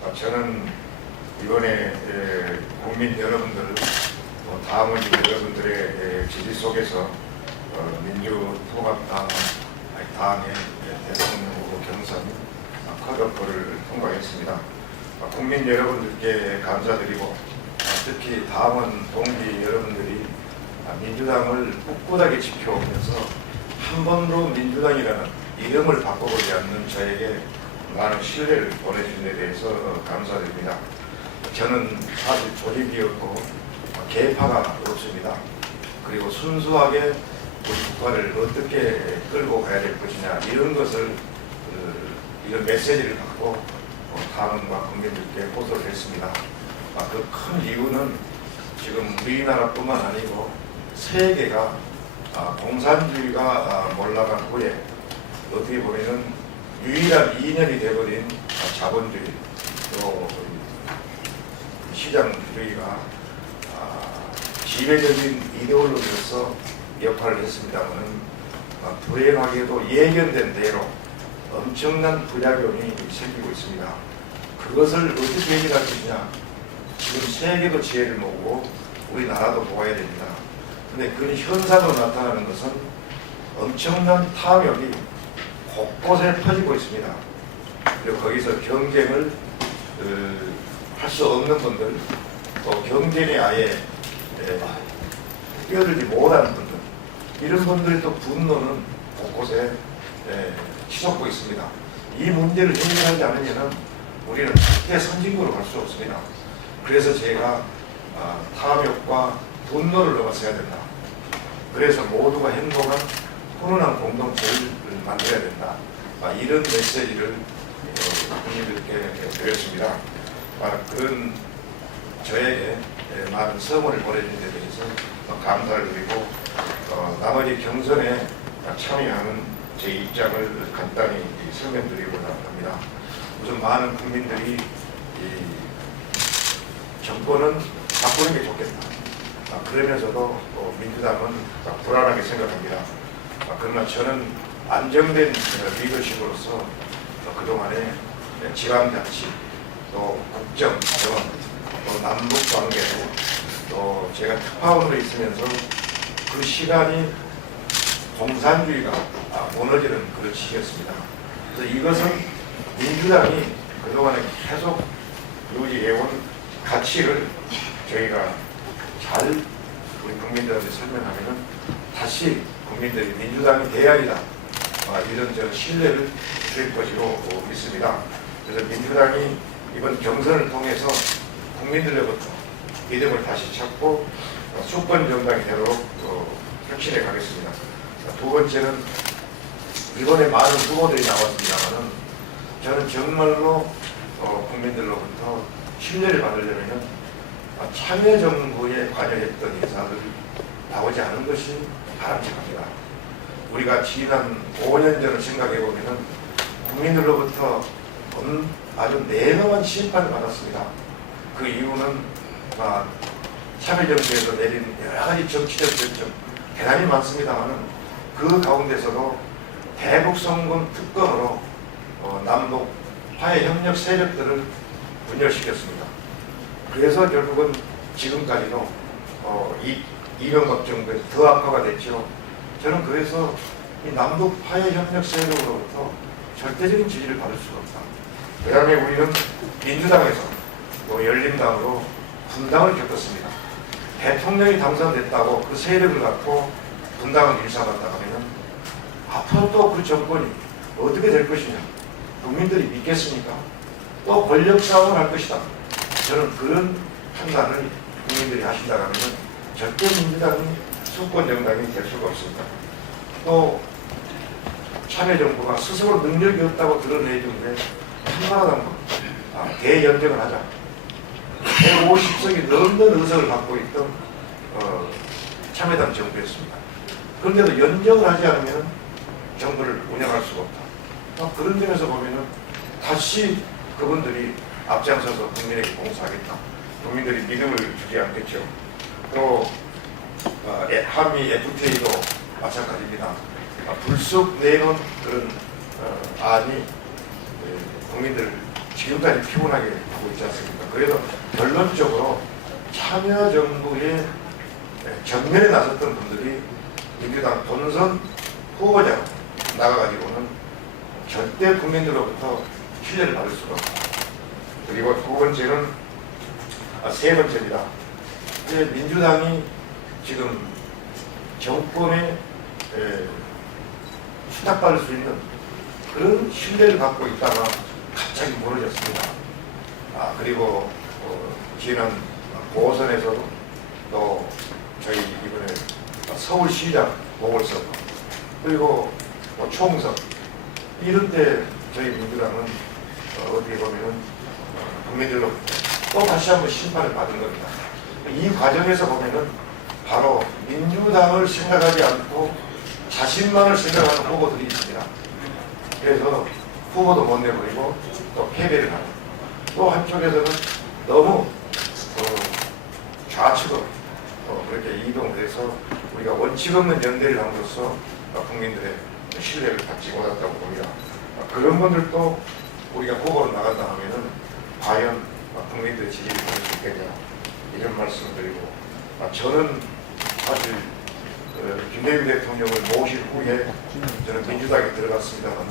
저는 이번에 국민 여러분들, 다음은 여러분들의 지지 속에서 민주통합당 당의 대통령 후보 경선 컷오프를 통과했습니다. 국민 여러분들께 감사드리고, 특히 다음은 동지 여러분들이 민주당을 꿋꿋하게 지켜오면서 한 번도 민주당이라는 이름을 바꿔보지 않는 저에게 많은 신뢰를 보내주신 데 대해서 감사드립니다. 저는 사실 조직이 없고 계파가 없습니다. 그리고 순수하게 우리 국가를 어떻게 끌고 가야 될 것이냐, 이런 것을 이런 메시지를 갖고 당원과 국민들께 호소를 했습니다. 그 큰 이유는 지금 우리나라뿐만 아니고 세계가 공산주의가 몰락한 후에 어떻게 보면은 유일한 이념이 되어버린 자본주의, 또 시장주의가 지배적인 이데올로기로서 역할을 했습니다만, 불행하게도 예견된 대로 엄청난 부작용이 생기고 있습니다. 그것을 어떻게 해결할 것이냐, 지금 세계도 지혜를 모으고 우리나라도 모아야 됩니다. 그런데 그 현상으로 나타나는 것은 엄청난 탐욕이 곳곳에 퍼지고 있습니다. 그리고 거기서 경쟁을 할 수 없는 분들, 또 경쟁에 아예 뛰어들지 못하는 분들, 이런 분들의 또 분노는 곳곳에 치솟고 있습니다. 이 문제를 해결하지 않으면 우리는 절대 선진국으로 갈 수 없습니다. 그래서 제가 탐욕과 분노를 넘어서야 된다. 그래서 모두가 행복한 훈훈한 공동체를 만들어야 된다. 이런 메시지를 국민들께 드렸습니다. 그런 저에게 많은 선물을 보내준 데 대해서 감사를 드리고, 나머지 경선에 참여하는 제 입장을 간단히 설명드리고자 합니다. 우선 많은 국민들이 정권은 바꾸는 게 좋겠다. 그러면서도 민주당은 불안하게 생각합니다. 그러나 저는 안정된 리더십으로서 그동안에 지방자치, 또 국정, 또 남북관계, 또 제가 특파원으로 있으면서 그 시간이 공산주의가 무너지는 그런 시기였습니다. 그래서 이것은 민주당이 그동안에 계속 유지해온 가치를 저희가 잘 우리 국민들한테 설명하면 다시 국민들이 민주당이 대안이다, 이런 저는 신뢰를 줄 것이로 믿습니다. 그래서 민주당이 이번 경선을 통해서 국민들로부터 믿음을 다시 찾고 수권 정당이 되도록 혁신해 가겠습니다. 두 번째는 이번에 많은 후보들이 나왔습니다만은 저는 정말로 국민들로부터 신뢰를 받으려면 참여정부에 관여했던 인사들 나오지 않은 것이 바람직합니다. 우리가 지난 5년 전을 생각해보면 국민들로부터 아주 내놓은 심판을 받았습니다. 그 이유는 참여정부에서 내린 여러 가지 정치적 결정 대단히 많습니다만, 그 가운데서도 대북송금 특검으로 남북 화해 협력 세력들을 분열시켰습니다. 그래서 결국은 지금까지도 이명박 정부에서 더 악화가 됐죠. 저는 그래서 이 남북 화해 협력 세력으로부터 절대적인 지지를 받을 수가 없다. 그 다음에 우리는 민주당에서 또 열린당으로 분당을 겪었습니다. 대통령이 당선됐다고 그 세력을 갖고 분당을 일삼았다 하면 앞으로 또 그 정권이 어떻게 될 것이냐, 국민들이 믿겠습니까? 또 권력 싸움을 할 것이다. 저는 그런 판단을 국민들이 하신다 하면 절대 민주당이 수권 정당이 될 수가 없습니다. 또 참여정부가 스스로 능력이 없다고 드러내주는데 한나라당도 대연정을 하자, 150석이 넘는 의석을 갖고 있던 참여당 정부였습니다. 그런데도 연정을 하지 않으면 정부를 운영할 수가 없다. 그런 점에서 보면은 다시 그분들이 앞장서서 국민에게 봉사하겠다. 국민들이 믿음을 주지 않겠죠. 또 한미 FTA도 마찬가지입니다. 불쑥 내놓은 그런 안이 국민들을 지금까지 피곤하게 하고 있지 않습니까? 그래도 결론적으로 참여정부의 전면에 나섰던 분들이 민주당 본선 후보자로 나가가지고는 절대 국민들로부터 신뢰를 받을 수가 없다. 그리고 세 번째입니다. 민주당이 지금 정권에 수탁받을 수 있는 그런 신뢰를 갖고 있다가 갑자기 무너졌습니다. 그리고 지난 보선에서도 또 저희 이번에 서울시장 보궐선거 그리고 총선 이런 때 저희 민주당은 어떻게 보면은 국민들로부터 또 다시 한번 심판을 받은 겁니다. 이 과정에서 보면은 바로 민주당을 생각하지 않고 자신만을 생각하는 후보들이 있습니다. 그래서 후보도 못 내버리고 또 패배를 하는 또 한쪽에서는 너무 좌측으로 그렇게 이동을 해서 우리가 원칙 없는 연대를 함으로써 국민들의 신뢰를 받지 못했다고 봅니다. 그런 분들도 우리가 후보로 나간다 하면은 과연 국민들의 지지를 받을 수 있겠냐 이런 말씀을 드리고 저는 사실 김대중 대통령을 모신 후에 저는 민주당에 들어갔습니다만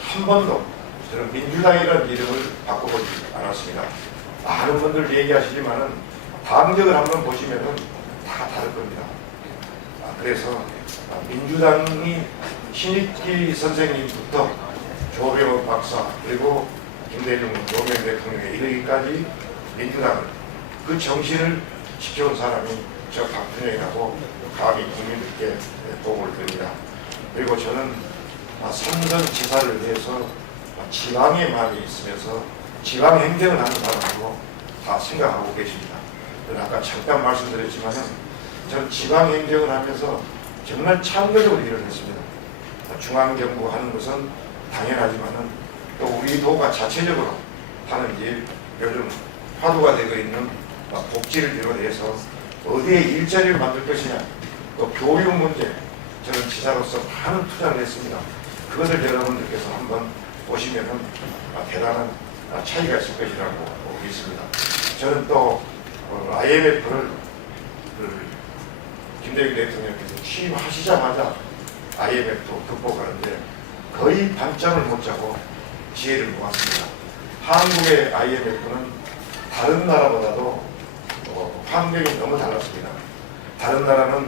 한 번도 저는 민주당이라는 이름을 바꿔보지 않았습니다. 많은 분들 얘기하시지만은 당적을 한번 보시면은 다 다를 겁니다. 그래서 민주당이 신익기 선생님부터 조병호 박사 그리고 김대중 노무현 대통령에 이르기까지 민주당을 그 정신을 지켜온 사람이 저 박근혜라고 감히 국민들께 보고를 드립니다. 그리고 저는 삼선 지사를 위해서 지방에 많이 있으면서 지방 행정을 하는 사람으로 다 생각하고 계십니다. 아까 잠깐 말씀드렸지만 저는 지방 행정을 하면서 정말 참교적으로 일을 했습니다. 중앙정부 하는 것은 당연하지만은 또 우리 도가 자체적으로 하는 일, 요즘 화두가 되고 있는 복지를 비롯해서 어디에 일자리를 만들 것이냐, 또 교육 문제, 저는 지사로서 많은 투자를 했습니다. 그것을 여러분들께서 한번 보시면은 대단한 차이가 있을 것이라고 믿습니다. 저는 또 IMF를 김대중 대통령께서 취임하시자마자 IMF도 극복하는데 거의 반점을 못 잡고 지혜를 모았습니다. 한국의 IMF는 다른 나라보다도 환경이 너무 달랐습니다. 다른 나라는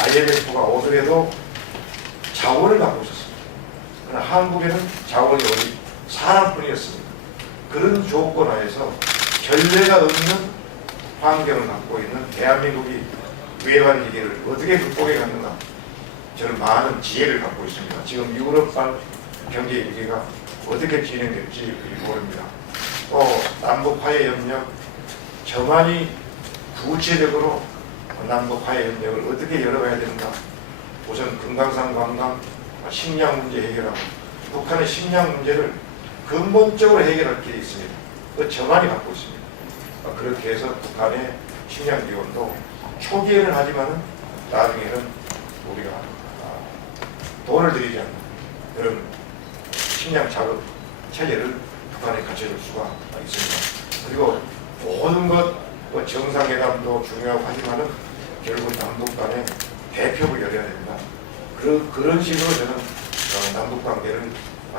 IMF가 오더라도 자원을 갖고 있었습니다. 그러나 한국에는 자원이 오직 사람뿐이었습니다. 그런 조건 하에서 전례가 없는 환경을 갖고 있는 대한민국이 외환 위기를 어떻게 극복해 갔는가, 저는 많은 지혜를 갖고 있습니다. 지금 유럽발 경제 위기가 어떻게 진행될지 모릅니다. 또 남북 화해 협력, 저만이 구체적으로 남북 화해 협력을 어떻게 열어가야 되는가. 우선 금강산 관광, 식량 문제 해결하고 북한의 식량 문제를 근본적으로 해결할 길이 있습니다. 그 저만이 갖고 있습니다. 그렇게 해서 북한의 식량 지원도 초기에는 하지만은 나중에는 우리가 돈을 들이지 않는 그런 식량 자급 체제를 북한에 갖춰줄 수가 있습니다. 그리고 모든 것 정상회담도 중요하고 하지만은 결국 남북 간에 대표를 열어야 됩니다. 그런 식으로 저는 남북 관계를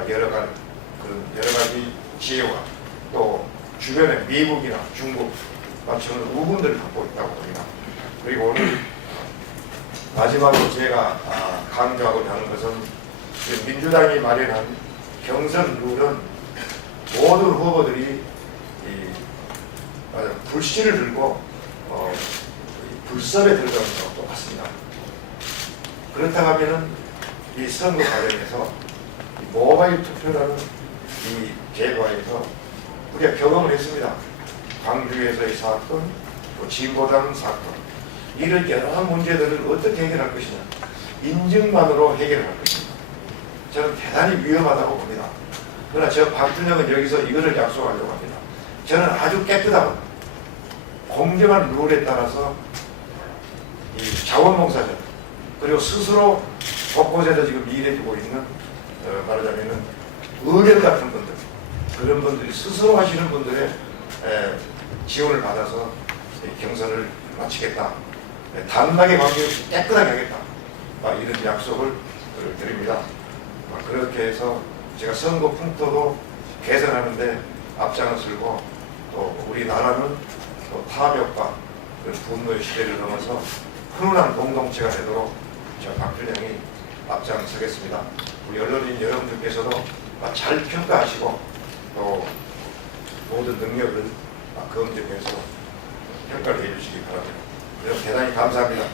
여러 가지 지혜와 또 주변에 미국이나 중국 저는 우분들을 갖고 있다고 봅니다. 그리고 오늘 마지막으로 제가 강조하고자 하는 것은 민주당이 마련한 경선 룰은 모든 후보들이 불씨를 들고 불섭에 들어가는 것과 똑같습니다. 그렇다고 하면은 이 선거 과정에서 모바일 투표라는 이 제도화에서 우리가 경험을 했습니다. 광주에서의 사건, 또 진보당 사건, 이런 여러 문제들을 어떻게 해결할 것이냐, 인증만으로 해결할 것입니다. 저는 대단히 위험하다고 봅니다. 그러나 저 박준영은 여기서 이것을 약속하려고 합니다. 저는 아주 깨끗하고 공정한 룰에 따라서 이 자원봉사자 그리고 스스로 곳곳에서 지금 일해주고 있는 말하자면 의견 같은 분들, 그런 분들이 스스로 하시는 분들의 지원을 받아서 이 경선을 마치겠다. 단락에 관계없이 깨끗하게 하겠다. 이런 약속을 드립니다. 그렇게 해서 제가 선거 풍토도 개선하는데 앞장을 서고 또 우리나라는 또 타협과 분노의 시대를 넘어서 훈훈한 공동체가 되도록 저 박준영이 앞장서겠습니다. 우리 언론인 여러분들께서도 잘 평가하시고 또 모든 능력을 검증해서 평가를 해주시기 바랍니다. 여러분 대단히 감사합니다.